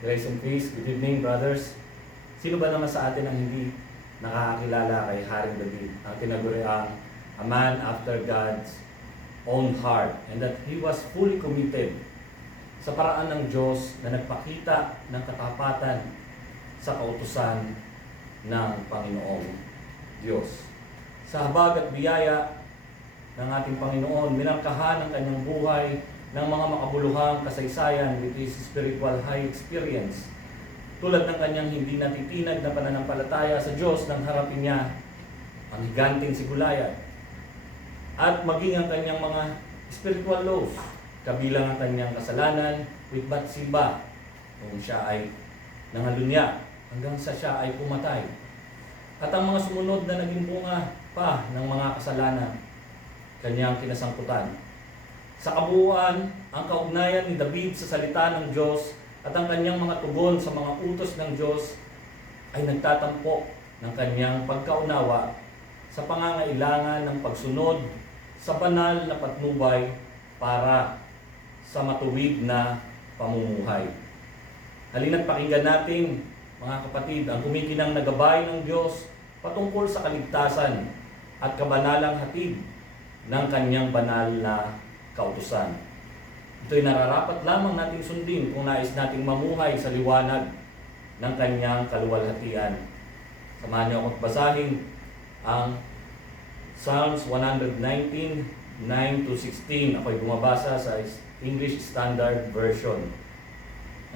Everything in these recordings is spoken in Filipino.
Grace and peace. Good evening, brothers. Sino ba naman sa atin ang hindi nakakakilala kay Haring David? Ang tinaguriang a man after God's own heart, and that he was fully committed sa paraan ng Diyos na nagpakita ng katapatan sa kautusan ng Panginoong Diyos. Sa habag at biyaya ng ating Panginoon, minangkahan ang kanyang buhay ng mga makabuluhang kasaysayan with his spiritual high experience. Tulad ng kanyang hindi natitinag na pananampalataya sa Diyos nang harapin niya ang higanting si Goliath. At maging ang kanyang mga spiritual lows, kabilang ang kanyang kasalanan with Bathsheba, kung siya ay nangalunya hanggang sa siya ay pumatay. At ang mga sumunod na naging bunga pa ng mga kasalanan, kanyang kinasangkutan. Sa kabuuan, ang kaugnayan ni David sa salita ng Diyos at ang kanyang mga tugon sa mga utos ng Diyos ay nagtatampo ng kanyang pagkaunawa sa pangangailangan ng pagsunod sa banal na patnubay para sa matuwid na pamumuhay. Halina't pakinggan natin, mga kapatid, ang kumikinang na gabay ng Diyos patungkol sa kaligtasan at kabanalang hatid ng kanyang banal na kautusan. Ito'y nararapat lamang nating sundin kung nais nating mamuhay sa liwanag ng kanyang kaluwalhatian. Samahan niyo akong basahin ang Psalms 119, 9-16. Ako'y bumabasa sa English Standard Version.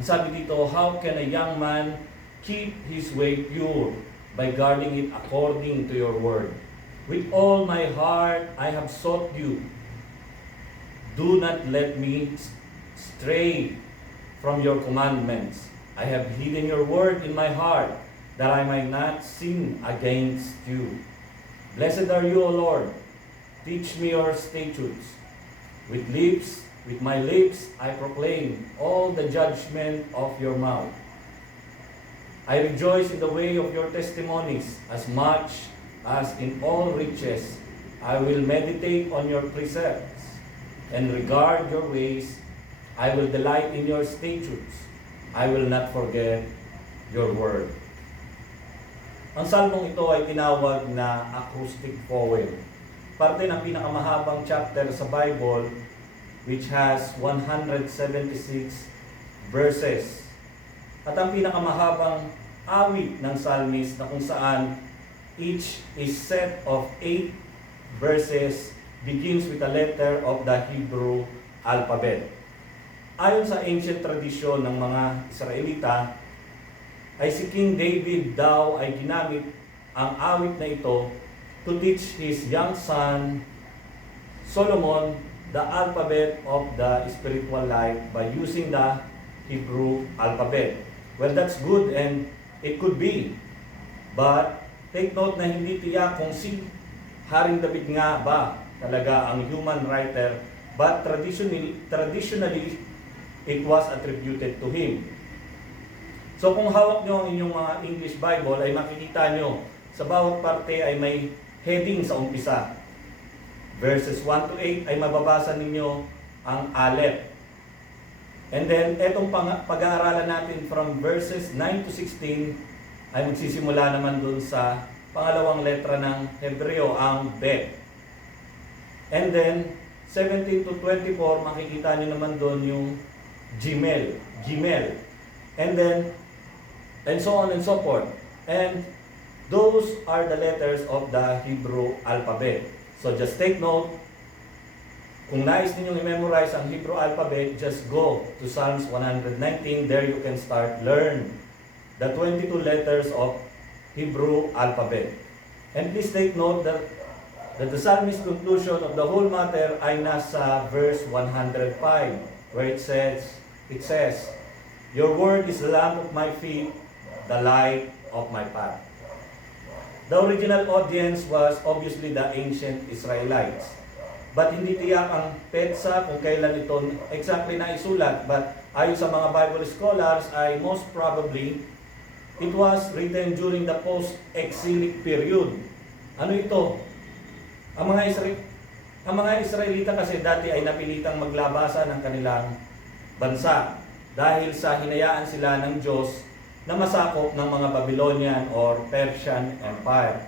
Ang sabi dito, how can a young man keep his way pure by guarding it according to your word? With all my heart I have sought you. Do not let me stray from your commandments. I have hidden your word in my heart, that I might not sin against you. Blessed are you, O Lord. Teach me your statutes. With my lips, I proclaim all the judgment of your mouth. I rejoice in the way of your testimonies, as much as in all riches. I will meditate on your precepts and regard your ways. I will delight in your statutes. I will not forget your word. Ang salmong ito ay tinawag na acoustic poem. Parte ng pinakamahabang chapter sa Bible, which has 176 verses. At ang pinakamahabang awit ng psalmist na kung saan each is set of 8 verses begins with a letter of the Hebrew alphabet. Ayon sa ancient tradition ng mga Israelita, ay si King David daw ay ginamit ang awit na ito to teach his young son Solomon the alphabet of the spiritual life by using the Hebrew alphabet. Well, that's good and it could be. But take note na hindi tiyak kung si Haring David nga ba talaga ang human writer, but traditionally it was attributed to him. So kung hawak nyo ang inyong mga English Bible, ay makikita nyo sa bawat parte ay may heading sa umpisa. Verses 1 to 8 ay mababasa ninyo ang Aleph. And then, etong pag-aaralan natin from verses 9 to 16 ay magsisimula naman dun sa pangalawang letra ng Hebreo, ang Bet. And then, 17 to 24, makikita nyo naman dun yung Gimel. And so on and so forth. And those are the letters of the Hebrew alphabet. So just take note, kung nais ninyong i-memorize ang Hebrew alphabet, just go to Psalms 119. There you can start learn the 22 letters of Hebrew alphabet. And please take note that the psalmist's conclusion of the whole matter ay nasa verse 105, where it says, your word is the lamp of my feet, the light of my path. The original audience was obviously the ancient Israelites. But hindi tiyak ang petsa kung kailan ito exactly na isulat. But ayon sa mga Bible scholars ay most probably it was written during the post-exilic period. Ano ito? Ang mga Ang mga Israelita kasi dati ay napilitang maglabasan ng kanilang bansa dahil sa hinayaan sila ng Diyos na masakop ng mga Babylonian or Persian Empire.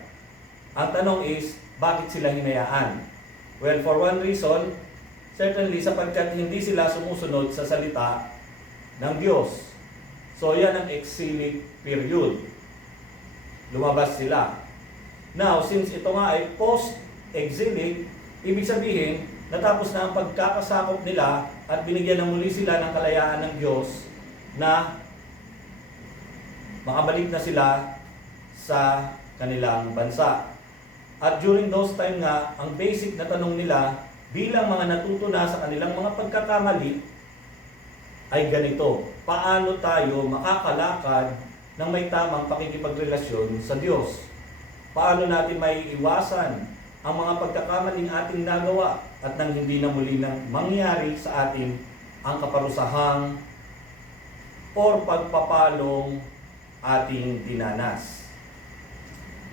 Ang tanong is, bakit sila hinayaan? Well, for one reason, certainly sapagkat hindi sila sumusunod sa salita ng Diyos. So yan ang exilic period. Lumabas sila. Now, since ito nga ay post-exilic, ibig sabihin, natapos na ang pagkakasakop nila at binigyan na muli sila ng kalayaan ng Diyos na makabalik na sila sa kanilang bansa. At during those time nga, ang basic na tanong nila bilang mga natuto na sa kanilang mga pagkakamali ay ganito: paano tayo makakalakad ng may tamang pakikipagrelasyon sa Diyos? Paano natin may iwasan ang mga pagkakamaling ating nagawa at nang hindi na muli nang mangyari sa atin ang kaparusahang or pagpapalong ating dinanas?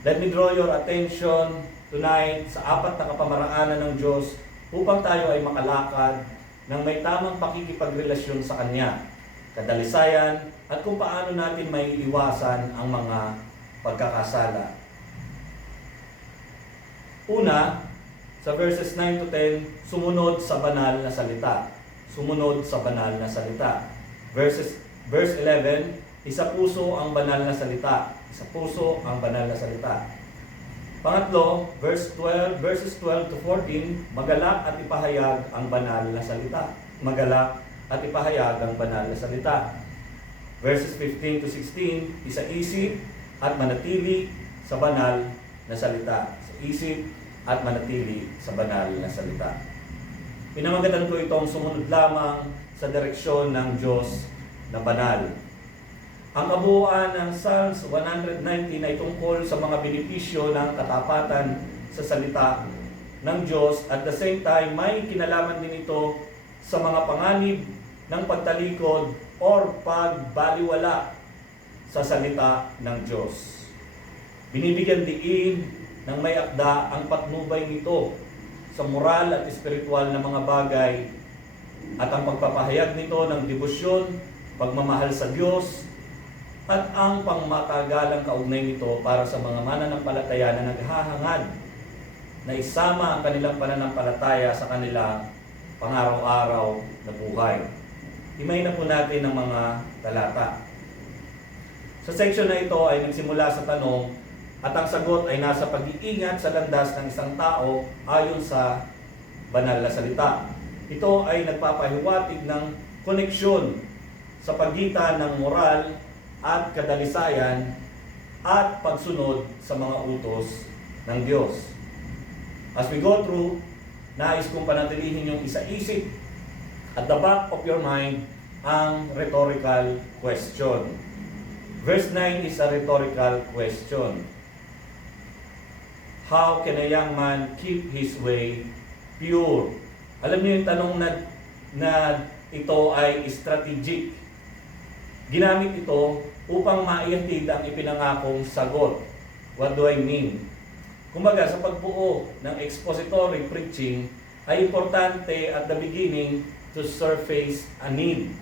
Let me draw your attention tonight sa 4 na kapamaraanan ng Diyos upang tayo ay makalakad ng may tamang pakikipagrelasyon sa Kanya, kadalisayan, at kung paano natin may iwasan ang mga pagkakasala. Una, sa verses 9 to 10, sumunod sa banal na salita. Sumunod sa banal na salita. Verse 11, isa puso ang banal na salita. Isa puso ang banal na salita. Pangatlo, verses 12 to 14, magalak at ipahayag ang banal na salita. Magalak at ipahayag ang banal na salita. Verses 15 to 16, isa-isip at manatili sa banal na salita. Isa-isip at manatili sa banal na salita. Pinamagatan ko itong sumunod lamang sa direksyon ng Diyos na banal. Ang kabuuan ng Psalms 119 ay tungkol sa mga benepisyo ng katapatan sa salita ng Diyos, at the same time may kinalaman din ito sa mga panganib ng pagtalikod or pagbaliwala sa salita ng Diyos. Binibigyan diin ng may akda ang patnubay nito sa moral at espiritual na mga bagay at ang pagpapahayag nito ng debosyon, pagmamahal sa Diyos, at ang pangmatagalang kaugnay nito para sa mga mananampalataya na naghahangad na isama ang kanilang pananampalataya sa kanilang pangaraw-araw na buhay. Himayin na po natin ang mga talata. Sa section na ito ay nagsimula sa tanong at ang sagot ay nasa pag-iingat sa landas ng isang tao ayon sa banal na salita. Ito ay nagpapahiwatig ng koneksyon sa pagitan ng moral at kadalisayan at pagsunod sa mga utos ng Diyos. As we go through, nais kong panatilihin yung isa-isip at the back of your mind ang rhetorical question. Verse 9 is a rhetorical question. How can a young man keep his way pure? Alam niyo yung tanong na ito ay strategic. Ginamit ito upang maihatid ang ipinangakong sagot. What do I mean? Kumbaga, sa pagbuo ng expository preaching, ay importante at the beginning to surface a need.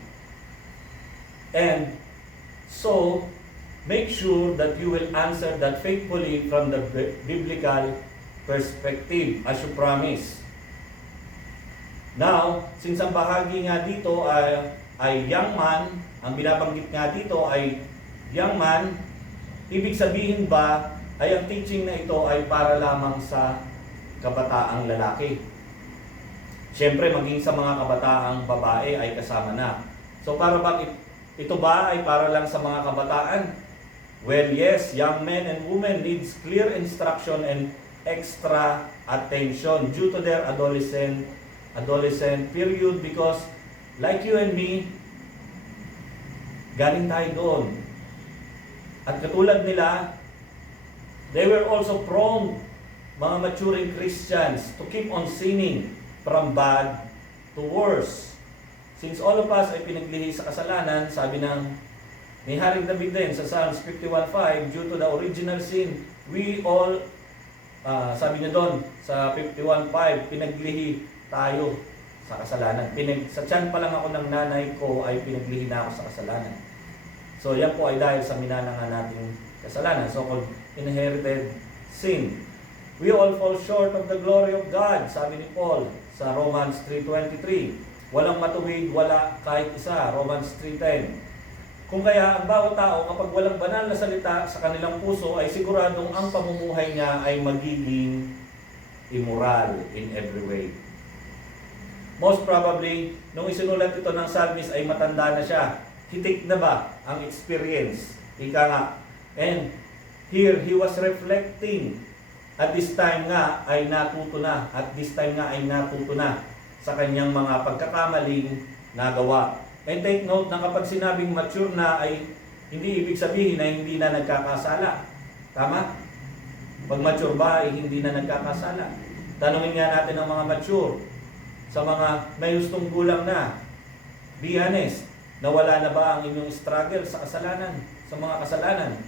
And so, make sure that you will answer that faithfully from the biblical perspective as you promise. Now, since ang bahagi nga dito ay young man, ang binabanggit nga dito ay young man, ibig sabihin ba ay ang teaching na ito ay para lamang sa kabataang lalaki? Siyempre, maging sa mga kabataang babae ay kasama na. So para bakit ito ba ay para lang sa mga kabataan? Well, yes, young men and women needs clear instruction and extra attention due to their adolescent period, because like you and me, galing tayo doon. At katulad nila, they were also prone, mga maturing Christians, to keep on sinning from bad to worse. Since all of us ay pinaglihi sa kasalanan, sabi ng ni Haring David din sa Psalms 51:5, due to the original sin, we all sabi niya doon sa 51:5, pinaglihi tayo sa kasalanan. Sa tiyan pa lang ako ng nanay ko ay pinaglihi na ako sa kasalanan. So yan po ay dahil sa minanangan nating kasalanan, so-called inherited sin. We all fall short of the glory of God, sabi ni Paul sa Romans 3:23. Walang matuwid, wala kahit isa, Romans 3:10. Kung kaya ang bawat tao kapag walang banal na salita sa kanilang puso ay siguradong ang pamumuhay niya ay magiging immoral in every way. Most probably, nung isinulat ito ng psalmist ay matanda na siya. Hitik na ba ang experience? Ika nga. And here, he was reflecting. At this time nga ay natuto na. Sa kanyang mga pagkakamaling nagawa. And take note na kapag sinabing mature na ay hindi ibig sabihin na hindi na nagkakasala. Tama? Pag mature ba ay hindi na nagkakasala? Tanungin nga natin ang mga mature. Sa mga may gustong gulang na, be honest, nawala na ba ang inyong struggle sa kasalanan? Sa mga kasalanan?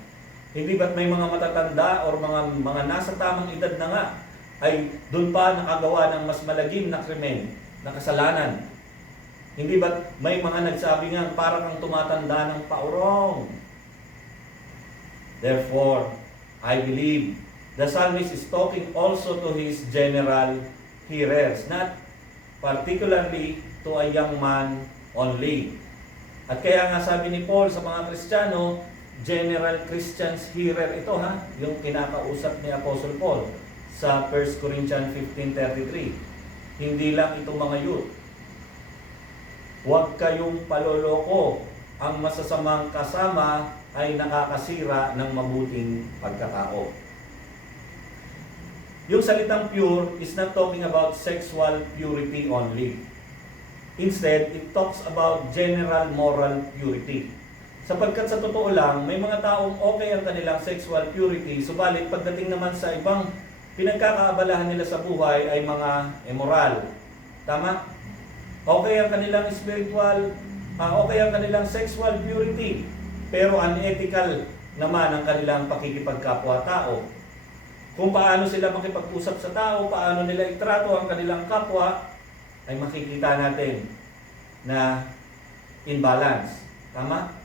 Hindi ba't may mga matatanda or mga nasa tamang edad na nga ay doon pa nakagawa ng mas malagim na krimen, na kasalanan? Hindi ba't may mga nagsabi nga parang kang tumatanda ng paurong? Therefore, I believe the psalmist is talking also to his general hearers, not particularly to a young man only. At kaya nga sabi ni Paul sa mga Kristiyano, general Christians hearer ito yung kinakausap ni Apostle Paul sa 1 Corinthians 15:33. Hindi lang ito mga youth. Huwag kayong paloloko. Ang masasamang kasama ay nakakasira ng mabuting pagkatao. Yung salitang pure is not talking about sexual purity only. Instead, it talks about general moral purity. Sapagkat sa totoo lang, may mga taong okay ang kanilang sexual purity, subalit pagdating naman sa ibang pinagkakaabalahan nila sa buhay ay mga immoral. Tama? Okay ang kanilang okay ang kanilang sexual purity, pero unethical naman ang kanilang pakikipagkapwa-tao. Kung paano sila makipag-usap sa tao, paano nila itrato ang kanilang kapwa, ay makikita natin na imbalance. Tama?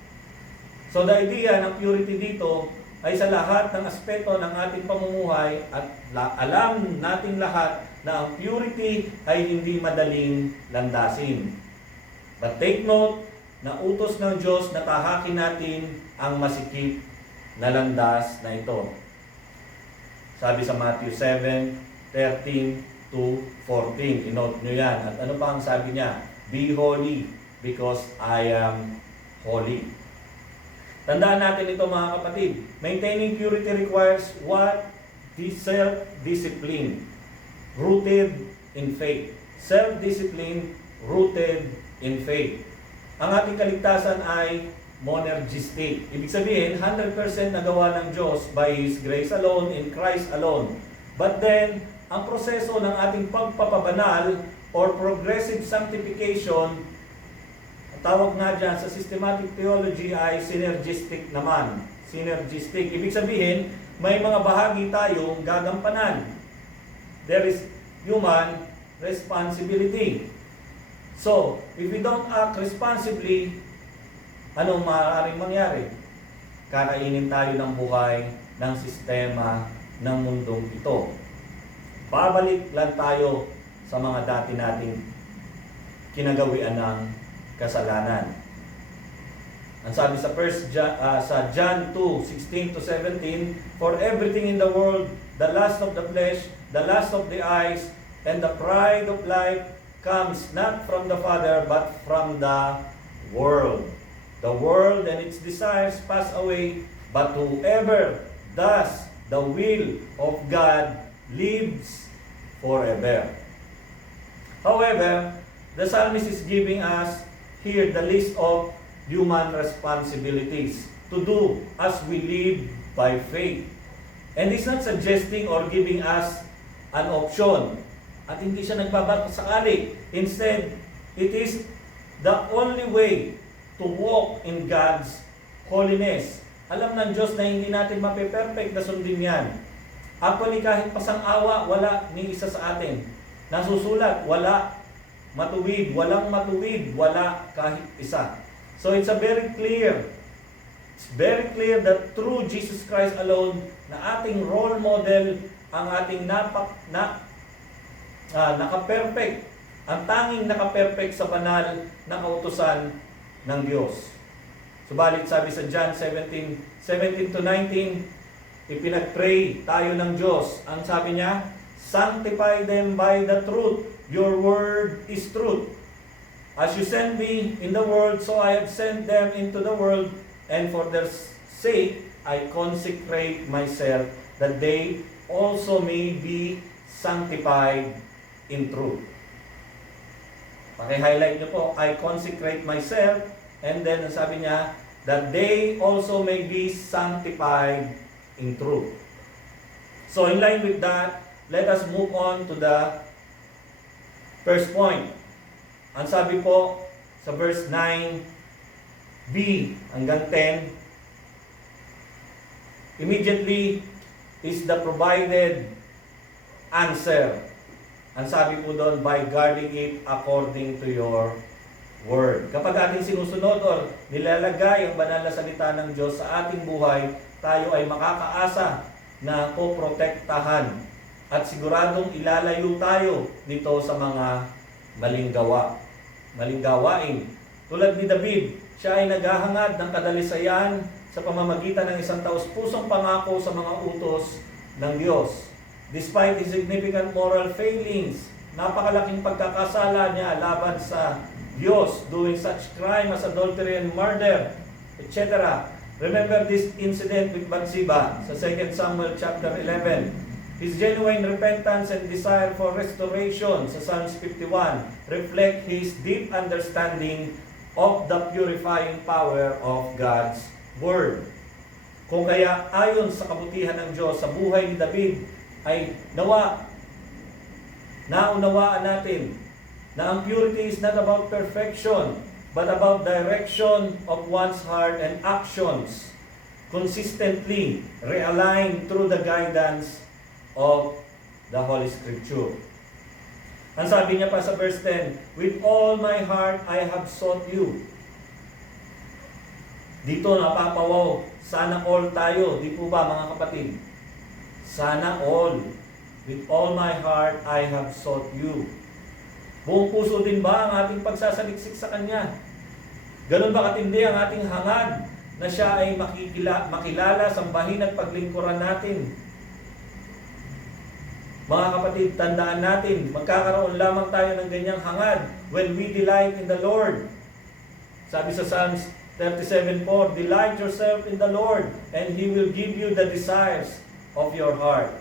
So the idea ng purity dito ay sa lahat ng aspeto ng ating pamumuhay at alam nating lahat na ang purity ay hindi madaling landasin. But take note na utos ng Diyos na tahakin natin ang masikip na landas na ito. Sabi sa Matthew 7:13-14. Inote nyo yan. At ano pa ang sabi niya? Be holy because I am holy. Tandaan natin ito mga kapatid. Maintaining purity requires what? Self-discipline rooted in faith. Self-discipline rooted in faith. Ang ating kaligtasan ay monergistic. Ibig sabihin, 100% nagawa ng Diyos by His grace alone, in Christ alone. But then, ang proseso ng ating pagpapabanal or progressive sanctification, tawag nga dyan sa systematic theology ay synergistic naman. Synergistic. Ibig sabihin, may mga bahagi tayong gagampanan. There is human responsibility. So, if we don't act responsibly, anong maaaring mangyari? Kakainin tayo ng buhay ng sistema ng mundong ito. Babalik lang tayo sa mga dati nating kinagawian ng kasalanan. Ang sabi sa sa John 2:16-17, for everything in the world, the lust of the flesh, the lust of the eyes, and the pride of life comes not from the Father but from the world. The world and its desires pass away, but whoever does the will of God lives forever. However, the psalmist is giving us here the list of human responsibilities to do as we live by faith. And it's not suggesting or giving us an option. At hindi siya nagbabasakali. Instead, it is the only way to walk in God's holiness. Alam ng Diyos na hindi natin mape-perfect na sundin yan. Actually, kahit pasang-awa, wala ni isa sa atin. Nasusulat, wala. Matuwid, walang matuwid, wala kahit isa. So it's very clear that through Jesus Christ alone, na ating role model, ang ating naka-perfect, ang tanging naka-perfect sa banal na kautusan ng Diyos. Subalit sabi sa John 17 to 19, ipinag-pray tayo ng Diyos. Ang sabi niya, sanctify them by the truth. Your word is truth. As you send me in the world, so I have sent them into the world, and for their sake I consecrate myself, that they also may be sanctified in truth. Paki-highlight nyo po, I consecrate myself, and then ang sabi niya, that they also may be sanctified in truth. So in line with that, let us move on to the first point. Ang sabi po sa verse 9b hanggang 10, immediately is the provided answer. Ang sabi po doon, by guarding it according to your word. Kapag ating sinusunod or nilalagay ang banal na salita ng Diyos sa ating buhay, tayo ay makakaasa na poprotektahan at siguradong ilalayo tayo nito sa mga maling gawain. Tulad ni David, siya ay naghahangad ng kadalisayan sa pamamagitan ng isang taus-pusong pangako sa mga utos ng Diyos. Despite his significant moral failings, napakalaking pagkakasala niya laban sa Diyos, doing such crime as adultery and murder, etc. Remember this incident with Bathsheba sa 2 Samuel chapter 11. His genuine repentance and desire for restoration sa Psalms 51 reflect his deep understanding of the purifying power of God's Word. Kung kaya ayon sa kabutihan ng Diyos sa buhay ni David, ay naunawaan natin na ang purity is not about perfection, but about direction of one's heart and actions, consistently realigned through the guidance of the Holy Scripture. Ang sabi niya pa sa verse 10, with all my heart I have sought you. Dito napapawaw, sana all tayo, di po ba mga kapatid? Sana all. With all my heart I have sought you. Buong puso din ba ang ating pagsasaliksik sa Kanya? Ganun ba katindi ang ating hangad na siya ay makilala, sambahin at paglingkuran natin? Mga kapatid, tandaan natin, magkakaroon lamang tayo ng ganyang hangad when we delight in the Lord. Sabi sa Psalms 37:4, delight yourself in the Lord, and He will give you the desires of your heart.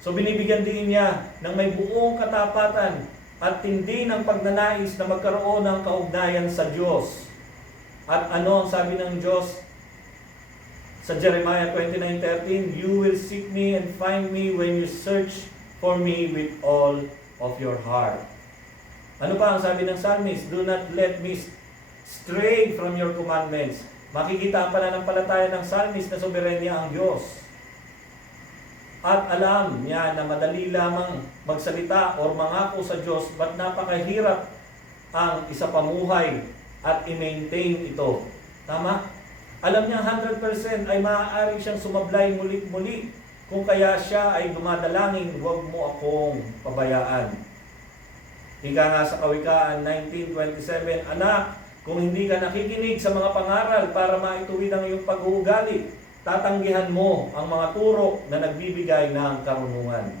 So binibigyan din niya ng may buong katapatan at tindi ng pagnanais na magkaroon ng kaugnayan sa Diyos. At ano ang sabi ng Diyos sa Jeremiah 29:13, you will seek me and find me when you search for me with all of your heart. Ano pa ang sabi ng psalmist? Do not let me stray from your commandments. Makikita ang pananampalataya ng psalmist na soberenya ang Diyos. At alam niya na madali lamang magsalita o mangako sa Diyos, but napakahirap ang isa pamuhay at i-maintain ito. Tama? Alam niya 100% ay maaari siyang sumablay muli-muli. Kung kaya siya ay dumadalangin, huwag mo akong pabayaan. Ika nga sa Kawikaan 19:27, anak, kung hindi ka nakikinig sa mga pangaral para maituwid ang iyong pag-uugali, tatanggihan mo ang mga turo na nagbibigay ng karunungan.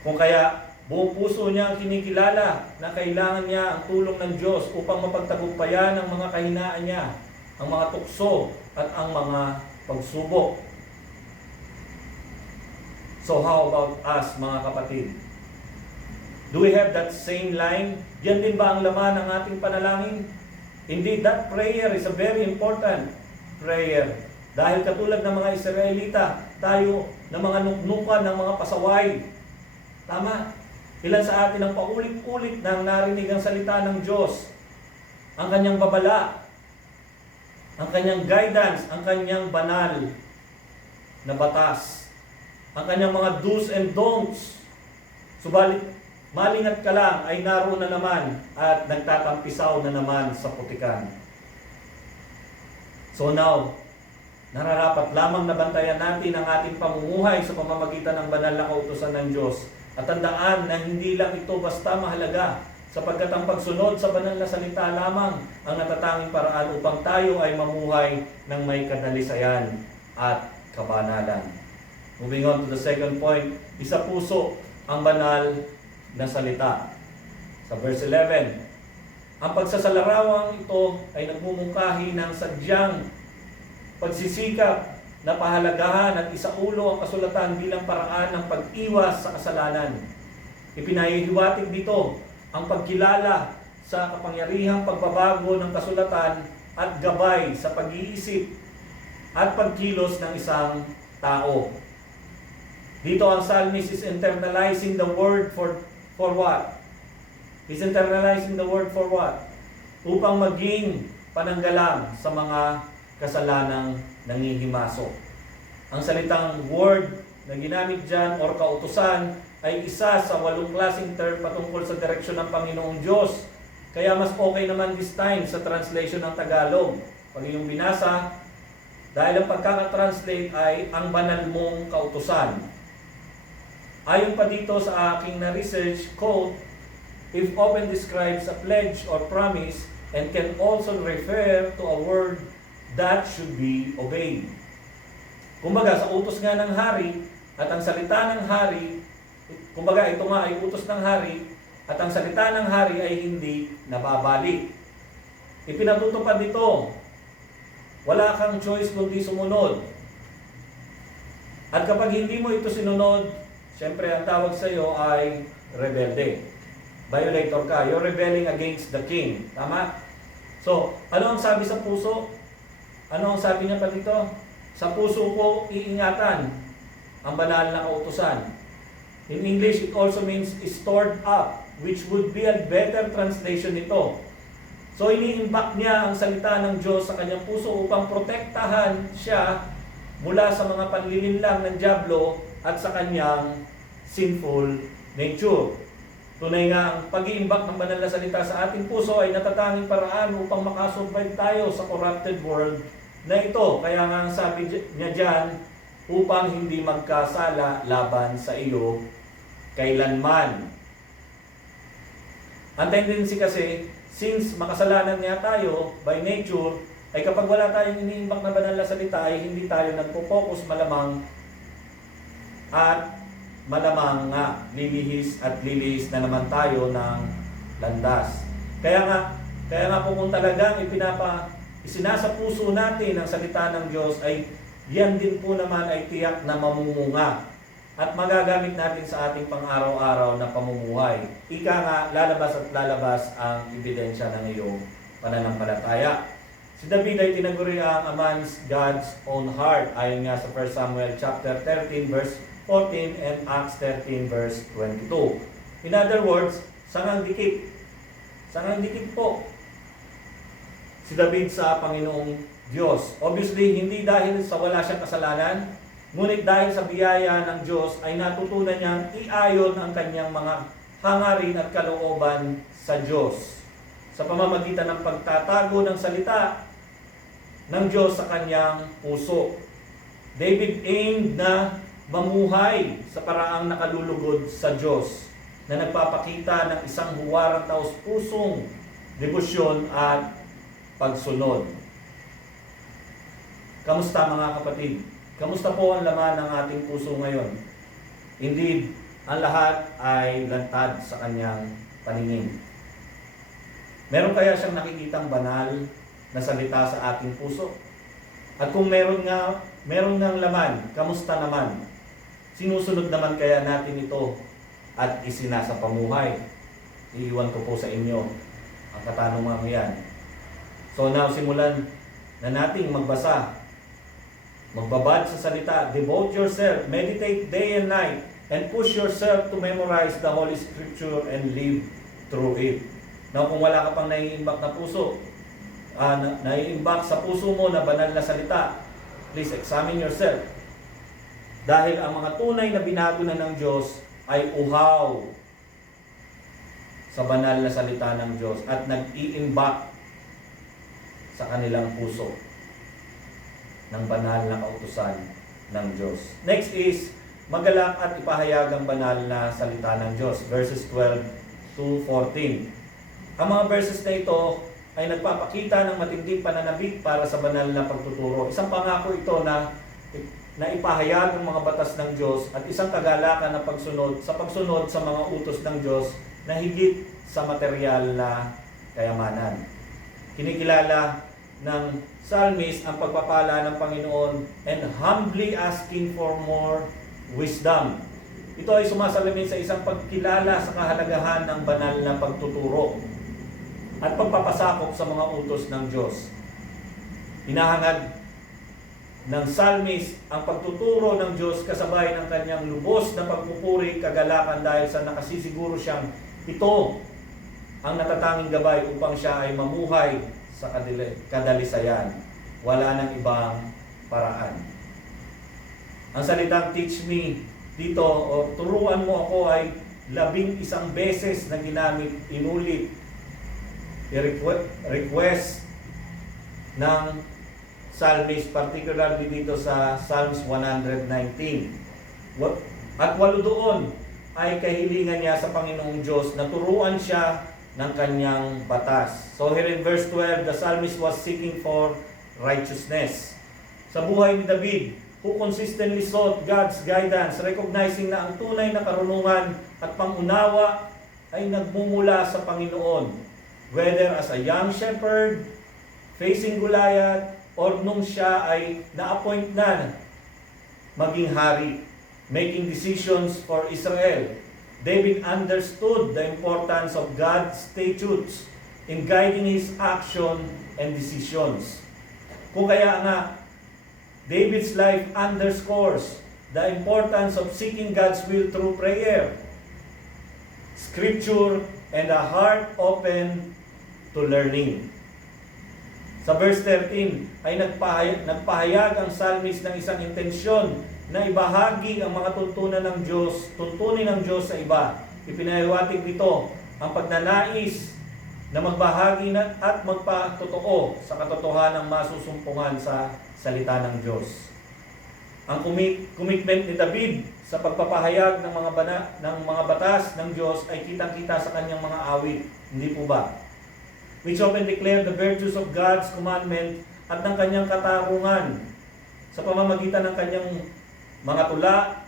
Kung kaya buong puso niya ang kinikilala na kailangan niya ang tulong ng Diyos upang mapagtagumpayan ang mga kahinaan niya, ang mga tukso at ang mga pagsubok. So how about us, mga kapatid? Do we have that same line? Yan din ba ang laman ng ating panalangin? Indeed, that prayer is a very important prayer. Dahil katulad ng mga Israelita, tayo na mga nuknukan ng mga pasaway. Tama? Ilan sa atin ang paulit-ulit nang narinig ang salita ng Diyos, ang kanyang babala, ang kanyang guidance, ang kanyang banal na batas. ang kanyang mga do's and don'ts. Subalit, malingat ka lang ay naroon na naman at nagtatampisaw na naman sa putikan. So now, nararapat lamang na bantayan natin ang ating pamumuhay sa pamamagitan ng banal na kautusan ng Diyos. At tandaan na hindi lang ito basta mahalaga, sapagkat ang pagsunod sa banal na salita lamang ang natatanging paraan upang tayo ay mamuhay ng may kadalisayan at kabanalan. Moving on to the second point, isa puso ang banal na salita. Sa verse 11, ang pagsasalarawang ito ay nagmumungkahi ng sadyang pagsisikap na pahalagahan at isaulo ang kasulatan bilang paraan ng pag-iwas sa kasalanan. Ipinahihiwatig dito ang pagkilala sa kapangyarihang pagbabago ng kasulatan at gabay sa pag-iisip at pagkilos ng isang tao. Dito ang psalmist is internalizing the word for what? He's internalizing the word for what? Upang maging pananggalang sa mga kasalanang nangihimasok. Ang salitang word na ginamit dyan or kautusan ay isa sa 8 klaseng term patungkol sa direksyon ng Panginoong Diyos. Kaya mas okay naman this time sa translation ng Tagalog. Pag yung binasa, dahil ang pagkakatranslate ay ang banal mong kautusan. Ayon pa dito sa aking na-research, quote, if often describes a pledge or promise and can also refer to a word that should be obeyed. Kumbaga, sa utos nga ng hari at ang salita ng hari, kumbaga ito nga ay utos ng hari at ang salita ng hari ay hindi nababalik. Ipinatutupad dito, wala kang choice kundi sumunod. At kapag hindi mo ito sinunod, siyempre ang tawag sa iyo ay rebelde. Violator ka. You're rebelling against the king. Tama? So, ano ang sabi sa puso? Ano ang sabi niya pa dito? Sa puso ko iingatan ang banal na kautusan. In English, it also means stored up, which would be a better translation nito. So, iniimbak niya ang salita ng Diyos sa kanyang puso upang protektahan siya mula sa mga panlilinlang ng dyablo at sa kanyang sinful nature. Tunay nga ang pag-iimbak ng banal na salita sa ating puso ay natatanging paraan upang makasurvive tayo sa corrupted world na ito. Kaya nga ang sabi niya dyan, upang hindi magkasala laban sa iyo kailanman. Ang tendency kasi, since makasalanan nga tayo by nature, ay kapag wala tayong iniimbak na banal na salita ay hindi tayo nagpo-focus malamang at malamang nga lilihis na naman tayo ng landas. Kaya nga po kung talagang isinasa puso natin ang salita ng Diyos ay yan din po naman ay tiyak na mamumunga at magagamit natin sa ating pang-araw-araw na pamumuhay. Ika nga, lalabas at lalabas ang ebidensya ng iyong pananampalataya. Si David ay tinaguri ang a man's God's own heart ayon nga sa 1 Samuel chapter 13 verse 14 and Acts 13 verse 22. In other words, sangang dikit. Sangang dikit po si David sa Panginoong Diyos. Obviously, hindi dahil sa wala siyang kasalanan, ngunit dahil sa biyaya ng Diyos ay natutunan niyang iayon ang kanyang mga hangarin at kalooban sa Diyos sa pamamagitan ng pagtatago ng salita ng Diyos sa kanyang puso. David aimed na mamuhay sa paraang nakalulugod sa Diyos na nagpapakita ng isang huwarang taos-pusong debosyon at pagsunod. Kamusta mga kapatid? Kamusta po ang laman ng ating puso ngayon? Indeed, ang lahat ay lantad sa kanyang paningin. Meron kaya siyang nakikitang banal na salita sa ating puso? At kung meron ng laman, kamusta naman? Sinusunod naman kaya natin ito at isinasa pamuhay? Iiwan ko po sa inyo ang katanungan yan. So now, simulan na nating magbasa. Magbabad sa salita. Devote yourself, meditate day and night, and push yourself to memorize the Holy Scripture and live through it. Now, kung wala ka pang naiimbak na puso, naiimbak sa puso mo na banal na salita, please examine yourself. Dahil ang mga tunay na binago na ng Diyos ay uhaw sa banal na salita ng Diyos at nag-iimbak sa kanilang puso ng banal na kautusan ng Diyos. Next is, magalak at ipahayag ang banal na salita ng Diyos. Verses 12 to 14. Ang mga verses na ito ay nagpapakita ng matinding pananabik para sa banal na pagtuturo. Isang pangako ito na ipahayag ang mga batas ng Diyos at isang kagalakan na pagsunod sa mga utos ng Diyos na higit sa material na kayamanan. Kinikilala ng psalmist ang pagpapala ng Panginoon and humbly asking for more wisdom. Ito ay sumasalamin sa isang pagkilala sa kahalagahan ng banal na pagtuturo at pagpapasakop sa mga utos ng Diyos. Hinahangad ng psalmist ang pagtuturo ng Diyos kasabay ng kanyang lubos na pagpupuri, kagalakan dahil sa nakasisiguro siyang ito ang natatanging gabay upang siya ay mamuhay sa kadalisayan. Wala nang ibang paraan. Ang salitang teach me dito o turuan mo ako ay 11 beses na ginamit, inulit, request ng psalmist, particularly dito sa Psalms 119. At 8 doon ay kahilingan niya sa Panginoong Diyos na turuan siya ng kanyang batas. So here in verse 12, the psalmist was seeking for righteousness. Sa buhay ni David, who consistently sought God's guidance, recognizing na ang tunay na karunungan at pangunawa ay nagmumula sa Panginoon. Whether as a young shepherd, facing Goliath, or nung siya ay na-appoint na maging hari, making decisions for Israel. David understood the importance of God's statutes in guiding his action and decisions. Kung kaya nga, David's life underscores the importance of seeking God's will through prayer, scripture, and a heart open to learning. Sa verse 13 ay nagpahayag ang psalmist ng isang intensyon na ibahagi ang mga tuntunin ng Diyos sa iba. Ipinahiwatig dito ang pagnanais na magbahagi at magpatotoo sa katotohanan ng masusumpungan sa salita ng Diyos. Ang commitment ni David sa pagpapahayag ng mga batas ng Diyos ay kitang-kita sa kanyang mga awit, hindi po ba? Which often declare the virtues of God's commandment at ng kanyang katarungan sa pamamagitan ng kanyang mga tula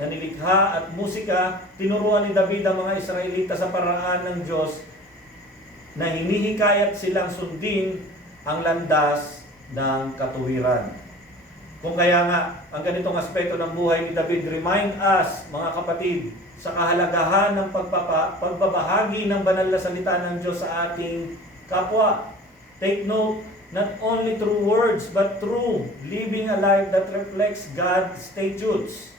na nilikha at musika. Tinuruan ni David ang mga Israelita sa paraan ng Diyos na hinihikayat silang sundin ang landas ng katuwiran. Kung kaya nga, ang ganitong aspeto ng buhay ni David remind us, mga kapatid, sa kahalagahan ng pagbabahagi ng banal na salita ng Diyos sa ating kapwa. Take note, not only through words, but through living a life that reflects God's statutes.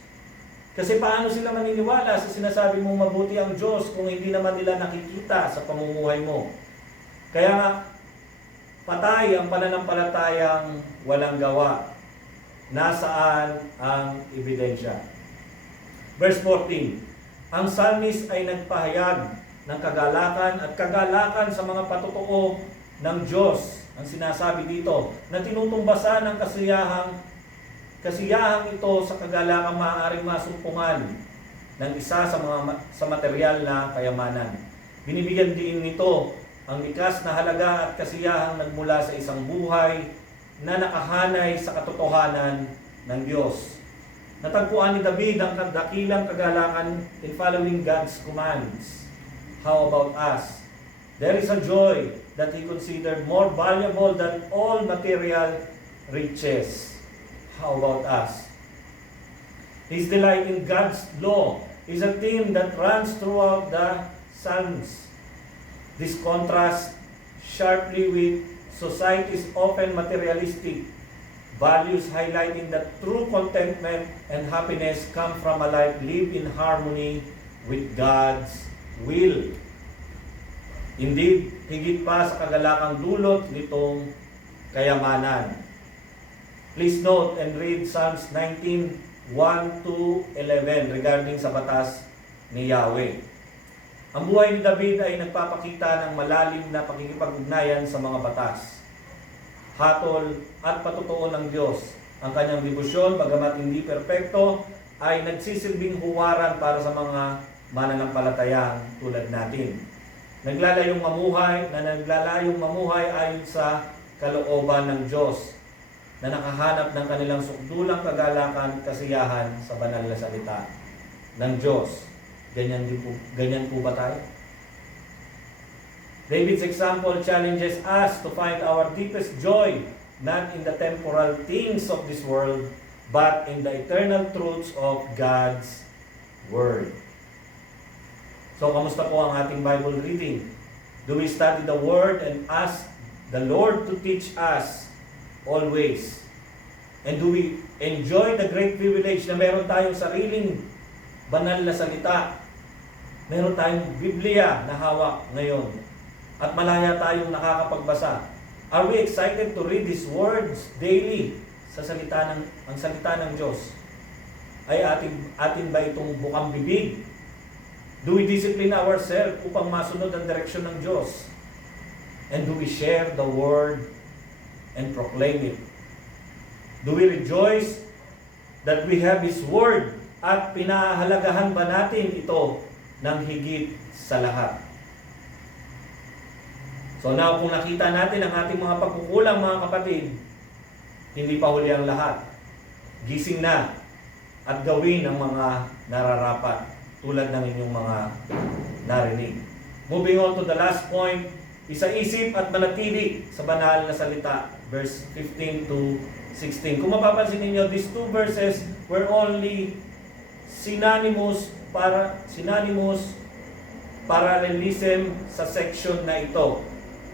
Kasi paano sila maniniwala sa sinasabi mong mabuti ang Diyos kung hindi naman nila nakikita sa pamumuhay mo? Kaya nga, patay ang pananampalatayang walang gawa. Nasaan ang ebidensya? Verse 14, ang psalmist ay nagpahayag ng kagalakan sa mga patotoo ng Diyos. Ang sinasabi dito, na tinutumbasan ng kasiyahang ito sa kagalakang maaaring masumpungan ng isa sa material na kayamanan. Binibigyan din nito ang likas na halaga at kasiyahang nagmula sa isang buhay na nakahanay sa katotohanan ng Diyos. Natagpuan ni David ang dakilang kagalakan in following God's commands. How about us? There is a joy that he considered more valuable than all material riches. How about us? His delight in God's law is a theme that runs throughout the Psalms. This contrasts sharply with society's often materialistic values, highlighting that true contentment and happiness come from a life lived in harmony with God's will. Indeed, higit pa sa kagalakang dulot nitong kayamanan. Please note and read Psalms 19 1 to 11 regarding sa batas ni Yahweh. Ang buhay ni David ay nagpapakita ng malalim na pakikipag-ugnayan sa mga batas, hatol at patutuo ng Diyos. Ang kanyang debosyon, bagamat hindi perpekto, ay nagsisilbing huwaran para sa mga mananampalatayang tulad natin. Naglalayong mamuhay ayon sa kalooban ng Diyos, na nakahanap ng kanilang sukdulang kagalakan, kasiyahan sa banal na salita ng Diyos. Ganyan po ba tayo? David's example challenges us to find our deepest joy not in the temporal things of this world, but in the eternal truths of God's Word. So, kamusta po ang ating Bible reading? Do we study the Word and ask the Lord to teach us always? And do we enjoy the great privilege na meron tayong sariling banal na salita? Meron tayong Biblia na hawak ngayon. At malaya tayong nakakapagbasa. Are we excited to read His words daily sa ang salita ng Diyos? Ay atin ba itong bukang bibig? Do we discipline ourselves upang masunod ang direksyon ng Diyos? And do we share the Word and proclaim it? Do we rejoice that we have His Word at pinahalagahan ba natin ito ng higit sa lahat? So now, kung nakita natin ang ating mga pagkukulang, mga kapatid, hindi pa huli ang lahat. Gising na at gawin ang mga nararapat tulad ng inyong mga narinig. Moving on to the last point, isa-isip at manatili sa banal na salita. Verse 15 to 16. Kung mapapansin ninyo, these two verses were only synonymous parallelism sa section na ito.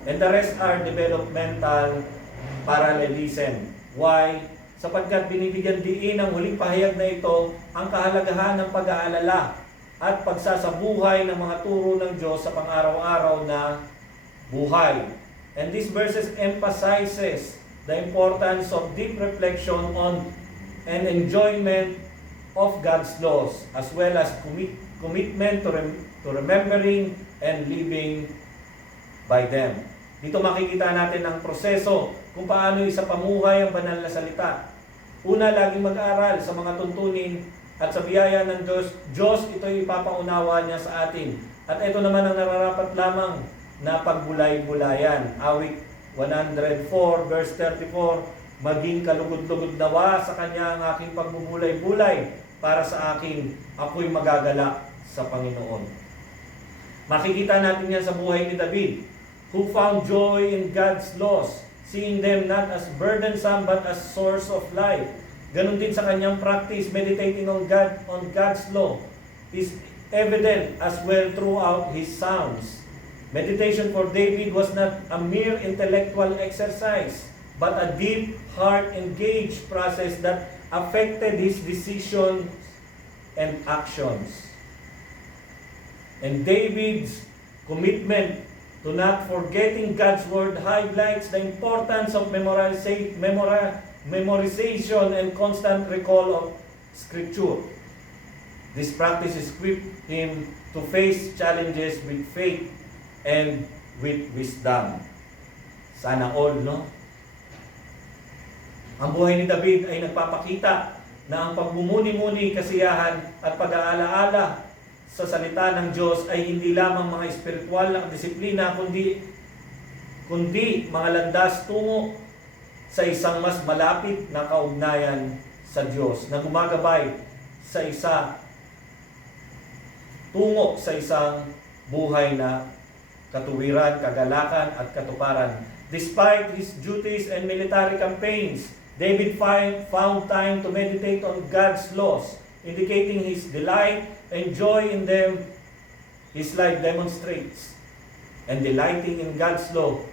And the rest are developmental parallelism. Why? Sapagkat binibigyan diin ang huling pahayag na ito ang kahalagahan ng pag-aalala at pagsasabuhay ng mga turo ng Diyos sa pang-araw-araw na buhay. And these verses emphasizes the importance of deep reflection on and enjoyment of God's laws, as well as commitment to remembering and living by them. Dito makikita natin ang proseso kung paano isa pamuhay ang banal na salita. Una, laging mag-aral sa mga tuntunin at sa biyaya ng Diyos, ito'y ipapaunawa niya sa atin. At ito naman ang nararapat lamang na pagbulay-bulayan. Awit 104 verse 34, maging kalugod-lugod nawa sa Kanya ang aking pagbubulay-bulay para sa akin, ako'y magagala sa Panginoon. Makikita natin yan sa buhay ni David, who found joy in God's laws, seeing them not as burdensome but as source of life. Ganon din sa kanyang practice, meditating on God's law is evident as well throughout his Psalms. Meditation for David was not a mere intellectual exercise, but a deep, heart-engaged process that affected his decisions and actions. And David's commitment to not forgetting God's Word highlights the importance of memorization and constant recall of Scripture. This practice equipped him to face challenges with faith and with wisdom. Sana all, no? Ang buhay ni David ay nagpapakita na ang pagmumuni-muni, kasiyahan at pag-aalaala sa salita ng Diyos ay hindi lamang mga espiritual na disiplina, kundi mga landas tungo sa isang mas malapit na kaugnayan sa Diyos, na gumagabay tungo sa isang buhay na katuwiran, kagalakan at katuparan. Despite his duties and military campaigns, David found time to meditate on God's laws, indicating his delight and joy in them. His life demonstrates and delighting in God's law,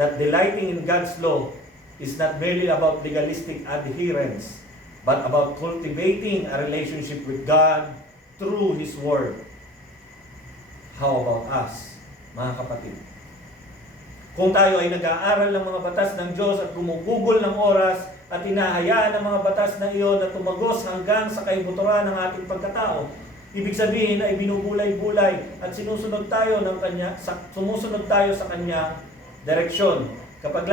that delighting in God's law is not merely about legalistic adherence, but about cultivating a relationship with God through His Word. How about us, mga kapatid? Kung tayo ay nag-aaral ng mga batas ng Diyos at gumugugol ng oras at hinahayaan ng mga batas na iyon na tumagos hanggang sa kaibuturan ng ating pagkatao, ibig sabihin ay binubulay-bulay at sumusunod tayo sa kanya direksyon. Kapag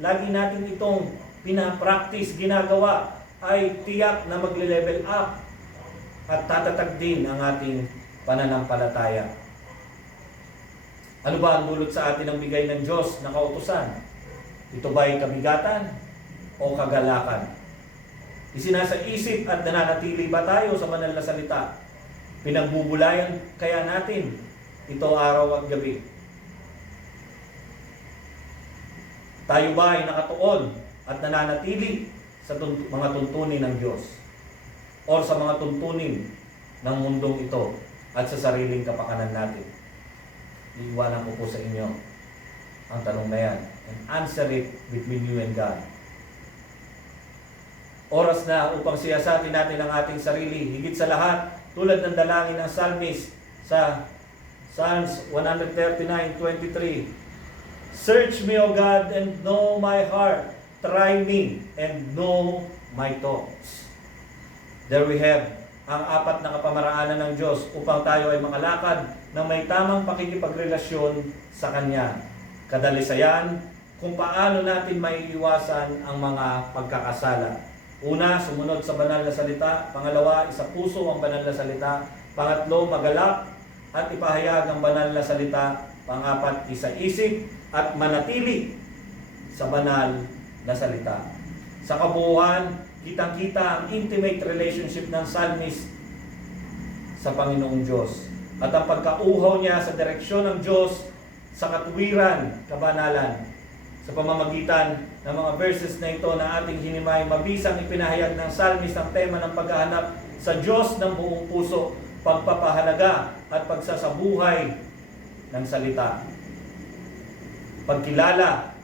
lagi natin itong pinapractice, ginagawa, ay tiyak na magle-level up at tatatag din ang ating pananampalataya. Ano ba ang dulot sa atin ng bigay ng Diyos na kautusan? Ito ba ay kabigatan o kagalakan? Isinasaisip at nananatili ba tayo sa banal na salita? Pinagbubulayan kaya natin ito araw at gabi? Tayo ba ay nakatuon at nananatili sa mga tuntunin ng Diyos o sa mga tuntunin ng mundong ito at sa sariling kapakanan natin? Iiwanan ko po sa inyo ang tanong na yan and answer it between you and God. Oras na upang siyasatin natin ang ating sarili, higit sa lahat, tulad ng dalangin ng psalmist sa Psalms 139:23. Search me, O God, and know my heart. Try me and know my thoughts. There we have ang apat na kapamaraanan ng Diyos upang tayo ay makalakad ng may tamang pakikipagrelasyon sa Kanya. Kadalisayan, kung paano natin maiiwasan ang mga pagkakasala. Una, sumunod sa banal na salita. Pangalawa, isa puso ang banal na salita. Pangatlo, magalak at ipahayag ang banal na salita. Pangapat, isa-isip at manatili sa banal na salita. Sa kabuuan, kitang-kita ang intimate relationship ng psalmist sa Panginoong Diyos. At ang pagkauhaw niya sa direksyon ng Diyos sa katuwiran, kabanalan. Sa pamamagitan ng mga verses na ito na ating hinimay, mabisang ipinahayag ng psalmist ang tema ng paghahanap sa Diyos ng buong puso, pagpapahalaga at pagsasabuhay ng salita. Pagkilala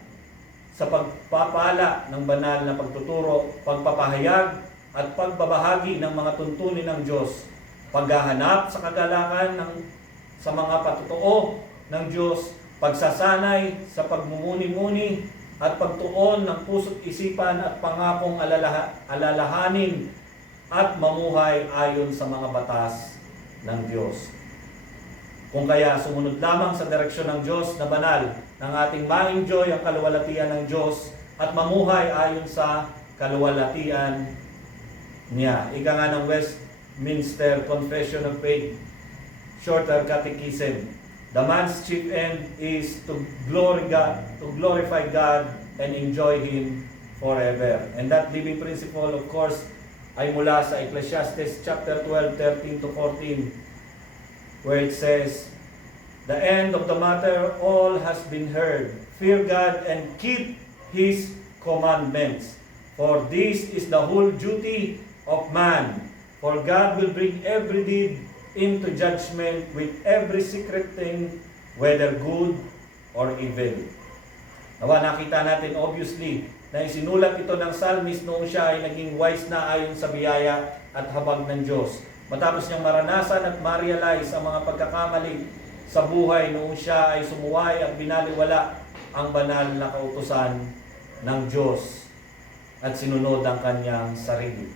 sa pagpapala ng banal na pagtuturo, pagpapahayag at pagbabahagi ng mga tuntunin ng Diyos, paghahanap sa kagalakan sa mga patotoo ng Diyos, pagsasanay sa pagmumuni-muni at pagtuon ng puso't isipan at pangakong alalahanin at mamuhay ayon sa mga batas ng Diyos. Kung kaya sumunod lamang sa direksyon ng Diyos na banal, ng ating ma-enjoy ang kaluwalhatian ng Diyos at mamuhay ayon sa kaluwalhatian niya. Ika nga ng Westminster Confession of Faith, Shorter Catechism. The man's chief end is to glorify God and enjoy Him forever. And that living principle, of course, ay mula sa Ecclesiastes chapter 12, 13-14, where it says, the end of the matter all has been heard. Fear God and keep His commandments. For this is the whole duty of man. For God will bring every deed into judgment with every secret thing, whether good or evil. Nawa, nakita natin obviously na isinulat ito ng psalmist noong siya ay naging wise na ayon sa biyaya at habag ng Diyos. Matapos niyang maranasan at ma-realize ang mga pagkakamali sa buhay noong siya ay sumuway at binaliwala ang banal na kautusan ng Diyos at sinunod ang kanyang sarili.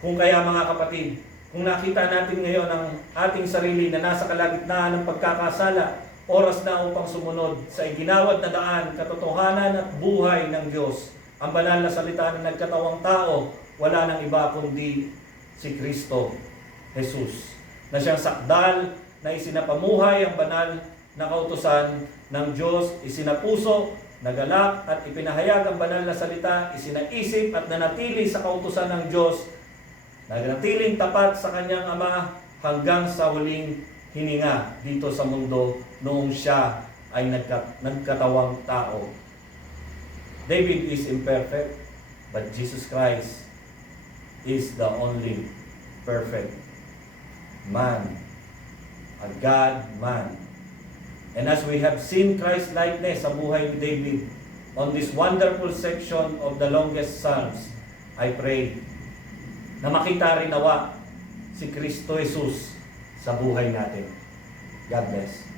Kung kaya mga kapatid, kung nakita natin ngayon ang ating sarili na nasa kalagitnaan ng pagkakasala, oras na upang sumunod sa iginawad na daan, katotohanan at buhay ng Diyos. Ang banal na salita na nagkatawang tao, wala nang iba kundi si Kristo Jesus, na siyang sakdal na isinapamuhay ang banal na kautusan ng Diyos, isinapuso, nagalak at ipinahayag ang banal na salita, isinaisip at nanatili sa kautusan ng Diyos, nanatiling tapat sa kanyang Ama hanggang sa huling hininga dito sa mundo noong siya ay nagkatawang tao. David is imperfect, but Jesus Christ is the only perfect man. A God-man. And as we have seen Christ's likeness sa buhay ni David on this wonderful section of the longest Psalms, I pray na makita rin nawa si Kristo Jesus sa buhay natin. God bless.